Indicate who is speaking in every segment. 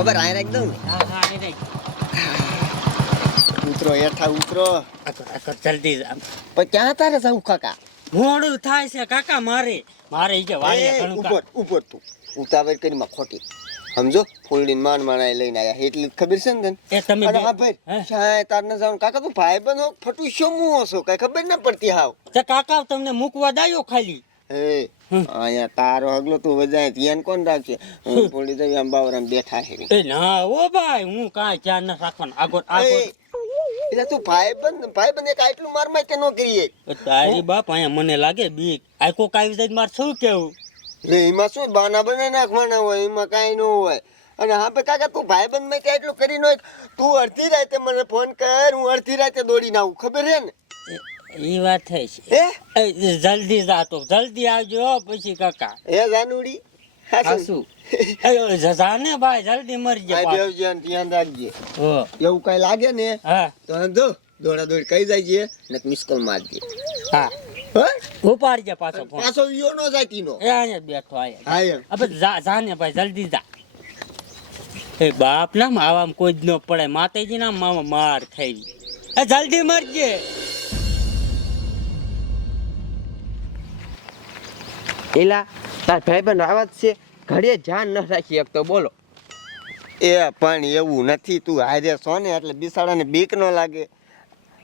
Speaker 1: ખબર આ રાખ દઉં ઉતરો. હેઠા ઉતરો
Speaker 2: જલ્દી
Speaker 1: પણ ક્યાં તારે જવું કાકા?
Speaker 2: મોડું થાય છે કાકા મારે. મારે ઈ કે વાળે
Speaker 1: ઉપર ઉપર તું. ઉતાવળ કરી માં ખોટી. સમજો? ફૂલડીન માન માણા લઈને આયા. એટલી ખબર છે ને તને?
Speaker 2: એ તમે
Speaker 1: અરે હા ભાઈ છાય તાર ન જાવ કાકા તું ભાઈ બનો ફટુ શું છો? કઈ ખબર ના પડતી હાવ.
Speaker 2: તે કાકા તમને મૂકવા દાયો ખાલી.
Speaker 1: અહીંયા તારો હગલો તું વજાય ધ્યાન કોણ રાખશે હું ફૂલડી તો આમ બેઠા છે.
Speaker 2: એ ના ઓ ભાઈ હું કાંઈ ધ્યાન ના રાખવાનું. આગળ આગળ
Speaker 1: એટલે તું ભાઈ બંધ ભાઈ બંધ એક આટલું મારમાં કે નો કરીએ?
Speaker 2: તારી બાપ અહીંયા મને લાગે બીક. આખો કોક આવી જાય મારે શું કેવું?
Speaker 1: લે એમાં શું બાના બનાવી નાખવાના હોય એમાં કાંઈ ન હોય. અને હા ભાઈ કાકા તું ભાઈ બંધ મેં એટલું કરી નો તું અડધી રાતે મને ફોન કર હું અડધી રાતે દોડીને આવું. ખબર છે ને?
Speaker 2: એ વાત થઈ છે. એ, જલ્દી જાતો. જલ્દી આવજો પછી કાકા.
Speaker 1: એ જાનુડી?
Speaker 2: હાસુ. એ, જાને ભાઈ જલ્દી મરજે.
Speaker 1: દેવજીયાન ધ્યાન રાખજે.
Speaker 2: હો.
Speaker 1: એવું કઈ લાગે ને
Speaker 2: હા.
Speaker 1: તો જો દોડા દોડ કઈ જાય છે ને મિસ કોલ મારજે
Speaker 2: હા? ઉપાડજે પાછો ફોન
Speaker 1: પાછો વિયો નો જાય તીનો.
Speaker 2: એ અહીંયા બેઠો અહીંયા
Speaker 1: હા
Speaker 2: અબે જા જાને ભાઈ જલ્દી જા. એ બાપ ના આવામ કોઈ જ ન પડે માતાજી ના મામા માર થઈ એ જલ્દી મરજે.
Speaker 3: એલા, તાર ભાઈબંધ રાવત છે? ઘડીએ ધ્યાન ન રાખી શકતો, બોલો.
Speaker 1: એ પણ એવું નથી, તું હારે છો ને, એટલે બિસાડાને બીક ન લાગે.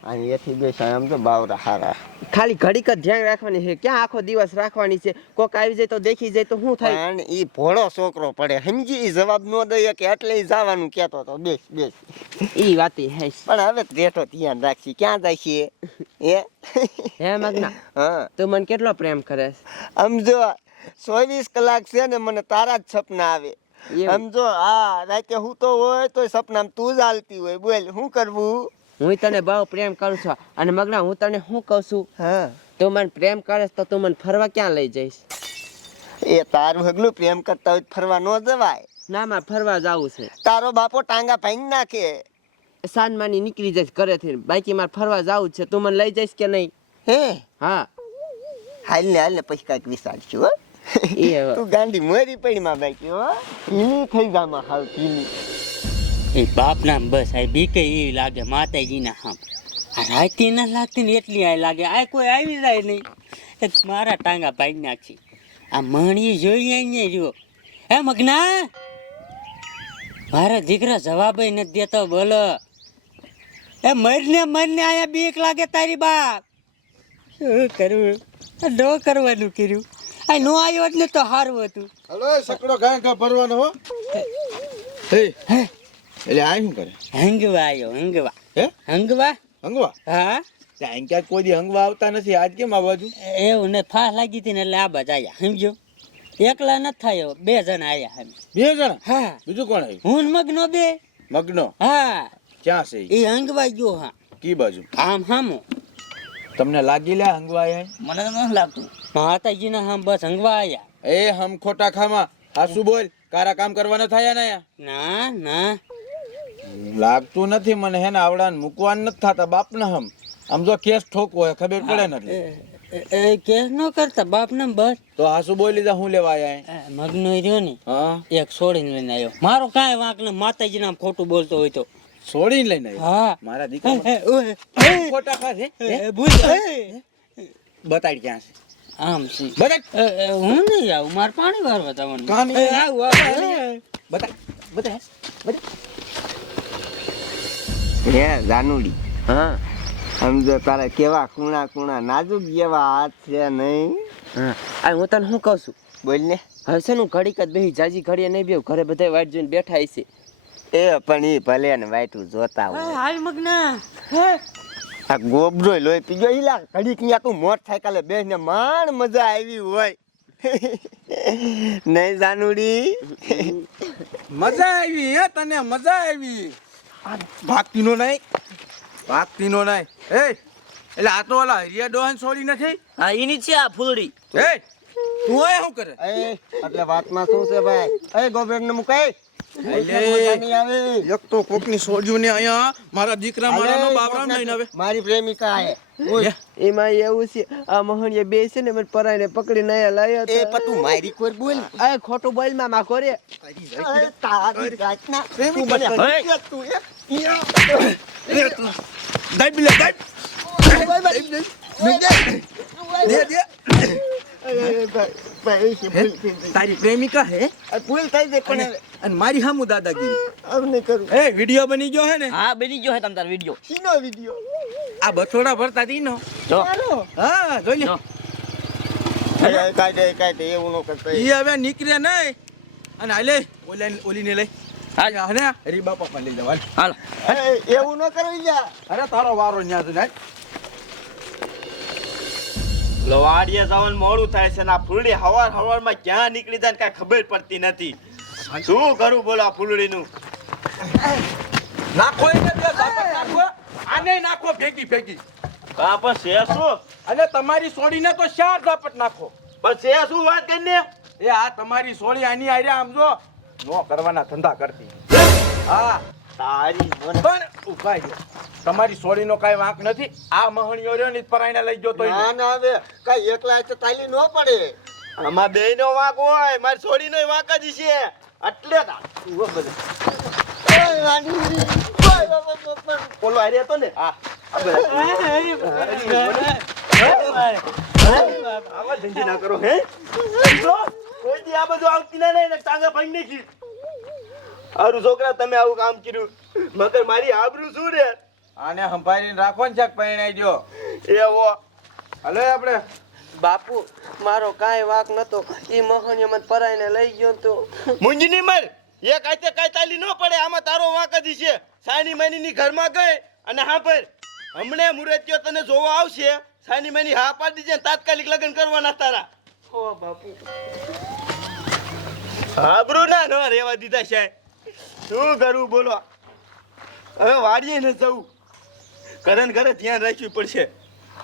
Speaker 1: અને એથી બેસા આમ તો બાવરા હારા.
Speaker 3: ખાલી ઘડીક જ ધ્યાન રાખવાની છે. ક્યાં આખો દિવસ રાખવાની છે? કોક આવી જાય તો દેખી જાય તો શું થાય?
Speaker 1: પણ ઈ ભોળો છોકરો પડે. સમજી ઈ જવાબ ન દઈએ કે એટલે ઈ જવાનું કહેતો તો. બેસ બેસ.
Speaker 3: ઈ વાતી હે
Speaker 1: પણ હવે બેઠો ધ્યાન રાખશી ક્યાં જાય છે એ
Speaker 3: હે મગના?
Speaker 1: હા.
Speaker 3: તું મને કેટલો પ્રેમ કરે
Speaker 1: સમજો ચોવીસ કલાક છે ને મને તારા જ સપના આવે? સમજો હા રાતે હું તો હોય તો સપનામાં તું જ હાલતી હોય. બોલ શું કરવું?
Speaker 3: હું તને બહુ પ્રેમ કરું છું અને મગના હું તને શું કહું છું?
Speaker 1: હા.
Speaker 3: તું મને પ્રેમ કરે તો તું મને ફરવા ક્યાં લઈ જઈશ?
Speaker 1: એ તારું હગલું પ્રેમ કરતા હોય ફરવા ન જવાય.
Speaker 3: ના માં ફરવા જવું છે.
Speaker 1: તારો બાપો ટાંગા ભાઈ નાખે.
Speaker 3: સાંજમાંની નીકળી જઈશ ઘરેથી. બાકી મારે ફરવા જવું છે. તું મને લઈ જઈશ કે નહીં?
Speaker 1: હે?
Speaker 3: હા.
Speaker 1: હાલ ને હાલ ને પછી કાંઈક વિચારશું. તું ગાંડી મોરી પડી માં બાકી હો. ઈની થઈ ગામાં હાલ ઈની
Speaker 2: એ બાપ ના બસ આ બીકે એવી લાગે માતાજીના હામ આ રાતી ના લાગતી ને એટલી આ લાગે આ કોઈ આવી જાય નહીં. એ મારા ટાંગા ભાઈ નાખી આ મણી જોઈએ અહીંયા જુઓ હે મગના? મારા દીકરા જવાબ નથી દેતો બોલો. એ મરને મરને આયા બીક લાગે તારી બાપ. શું કરવું ડો ન કરવાનું કર્યું. આ નો આવ્યો જ ને તો સારું હતું.
Speaker 4: હલો સકડો ગાય ભરવાનો હે? હે? એટલે આ શું કરે?
Speaker 2: હંગવા આવ્યો હંગવા.
Speaker 4: હે?
Speaker 2: હંગવા?
Speaker 4: હંગવા?
Speaker 2: હા.
Speaker 4: ત્યાં ક્યાંક કોઈ દી હંગવા આવતા નથી. આજ કેમ આ બાજુ?
Speaker 2: એવું ને ફાસ લાગી હતી ને એટલે આ બાજ આયા સમજો? એકલા નથી થયો બે જણા આવ્યા
Speaker 4: બે જણા?
Speaker 2: હા.
Speaker 4: બીજું કોણ આવ્યું?
Speaker 2: હું મગ્નો બે.
Speaker 4: મગનો?
Speaker 2: હા.
Speaker 4: ક્યાં છે
Speaker 2: એ હંગવા ગયો હા.
Speaker 4: કી બાજુ?
Speaker 2: આમ હામો.
Speaker 4: તમને લાગી લે હંગવા આયા?
Speaker 2: મને ન લાગતું લાગતું. માતાજીના હામ બસ હંગવા આયા.
Speaker 4: એ હમ ખોટા ખામાં. હાસુ બોલ કારા કામ કરવાના થયા ના
Speaker 2: ના ના.
Speaker 4: લાગતું નથી મને હે ને આવડાને મૂકવાનું નથી થતા બાપને હમ. આમ જો કેસ ઠોકવો હોય ખબર પડે ને એટલે.
Speaker 2: એ- કેસ ન કરતા બાપ ને બસ.
Speaker 4: તો હાસુ બોલી લીધા હું લેવા આયા
Speaker 2: મગનો રહ્યો ને
Speaker 4: હા?
Speaker 2: એક છોડીને લઈને આવ્યો. મારો કાંઈ વાંક ને માતાજી નામ ખોટું બોલતો હોય તો.
Speaker 4: છોડીને લઈને આવ્યો?
Speaker 2: હા.
Speaker 4: મારા દીકરા ખોટા ખા છે
Speaker 2: એ, એ, ભૂલ.
Speaker 4: બતાડ ક્યાં છે?
Speaker 2: આમ છે. એ, હું નહીં આવું મારે પાણી વારવા જવાનું.
Speaker 4: બતા બતા
Speaker 2: એ,
Speaker 1: હે જાનુડી.
Speaker 3: હા.
Speaker 1: સમજો તારા કેવા કુણા કુણા નાજુક જેવા હાથ છે નહીં?
Speaker 3: હા. આ હું તને શું કહું છું?
Speaker 1: બોલ ને.
Speaker 3: હવે છે ને હું ઘડીક જ બેહી જાજી ઘડીએ નહીં બેહું. ઘરે બધા વાટ જોઈને બેઠા છે
Speaker 1: એ પણ એ ભલે ને વાટું જોતા હોય.
Speaker 2: હાલ મગના.
Speaker 1: આ ગોબરો લોહી પીજો ઈલા ઘડીક ન્યા તું મોટરસાયકલે બેસને માણ મજા આવી હોય. નહીં જાનુડી?
Speaker 4: મજા આવી હે તને મજા આવી. ભાગતીનો નહીં. ભાગતીનો નહીં. એ એટલે આ તો ઓલા હરિયા ડોહન છોડી નથી.
Speaker 2: હા એની છે આ ફૂલડી.
Speaker 4: એ તું એ શું કરે?
Speaker 1: એ એટલે વાતમાં શું છે ભાઈ? એ ગોબરેડ ને મુકાય મજા નહીં આવે.
Speaker 4: એક તો કોકની સોડ્યું ને અહીંયા મારા દીકરા મારાનો બાબરામ લઈને આવે.
Speaker 1: મારી પ્રેમિકા
Speaker 3: એમાં એવું છે આ મોહનીએ બે છે ને મને પરાઈને પકડીને અહીંયા લાવ્યા
Speaker 1: એ પતું મારી બોલ.
Speaker 3: ખોટું
Speaker 1: બોલમાં તારી
Speaker 4: પ્રેમિકા
Speaker 1: તું
Speaker 4: લે
Speaker 1: Дай, છે, ભૂલ થઈ ગઈ.
Speaker 4: તારી પ્રેમિકા હે
Speaker 1: આ ભૂલ થઈ ગઈ પણ હવે
Speaker 4: અને મારી હામુ દાદાગીરી
Speaker 1: નહીં કરું
Speaker 4: એ વિડિયો બની ગયો હે ને
Speaker 5: હા બની ગયો હે તમ તાર વિડિયો
Speaker 1: સીનો વિડિયો
Speaker 4: આ બથોડા ભરતા દીનો
Speaker 5: જો
Speaker 4: હા જોઈ લે.
Speaker 1: અરે, કાઢે કાઢે એવું નો કરતા
Speaker 4: ઈ હવે નીકળે નહીં અને હાલે ઓલી ઓલીને લઈ
Speaker 5: હાલ.
Speaker 4: હને હરી લઈ જવા
Speaker 5: હાલ.
Speaker 1: એવું ન કરવી લ્યા
Speaker 4: અરે તારો વારો ન્યા છે નાખ.
Speaker 6: લવાડીએ જવાનું મોડું થાય છે ને ફૂલડી હવાર હવારમાં ક્યાં નીકળી જાય કાંઈ ખબર પડતી નથી. શું કરું બોલો આ ફૂલડીનું?
Speaker 4: નાખો એને બે ઝાપટ નાખો. આને નાખો ભેગી ભેગી.
Speaker 6: આ પણ છે શું?
Speaker 4: અને તમારી સોડીને તો ચાર ઝાપટ નાખો.
Speaker 6: પણ છે શું વાત કરીને?
Speaker 4: એ આ તમારી સોડી આની આરે આમ જો નો કરવાના ધંધા કરતી હા
Speaker 6: તારી મન
Speaker 4: પણ ઊભા ગયો તમારી સોળીનો કાંઈ વાંક નથી આ મહણીઓ રહ્યો ને પરાઈને લઈ ગયો તો
Speaker 1: ના ના હવે કઈ એકલા તો તાલી નો પડે
Speaker 6: આમાં બે નો વાંક હોય મારી સોળી નો વાંક જ છે એટલે જ આ. ઊભો બધો.
Speaker 1: ઓય, રાની. ઓય, ઓય, ઓય, ઓય, ઓય.
Speaker 6: ઓલો હારે હતો ને હા ધંધી ના કરો હે આ બધું આવતી ના નહીં ટાંગા ભાઈ નાખી. હારું છોકરા તમે આવું કામ કર્યું. મગર મારી આબરૂ શું રે?
Speaker 4: આને સંભાળીને રાખો ને ચાક પરણાઈ જો
Speaker 6: એવો
Speaker 4: હલો આપણે.
Speaker 3: બાપુ મારો કાંઈ વાક નતો. ઈ મોહનીએ મને પરાઈને લઈ ગયો તો.
Speaker 6: મુંજની મર. એ કાતે કાઈ તાલી ન પડે. આમાં તારો વાંક જ છે. સાની માની ની ઘરમાં ગઈ અને હા પર. હમણે મુરત્યો તને જોવા આવશે. સાની માની હા પાડી દીજે ને તાત્કાલિક લગ્ન કરવાના તારા.
Speaker 3: હો બાપુ.
Speaker 6: આબરૂ ના ન રેવા દીધા છે. શું કરવું બોલો. હવે વાડીએ ને જવું. ઘરે ઘરે ધ્યાન રાખવું પડશે.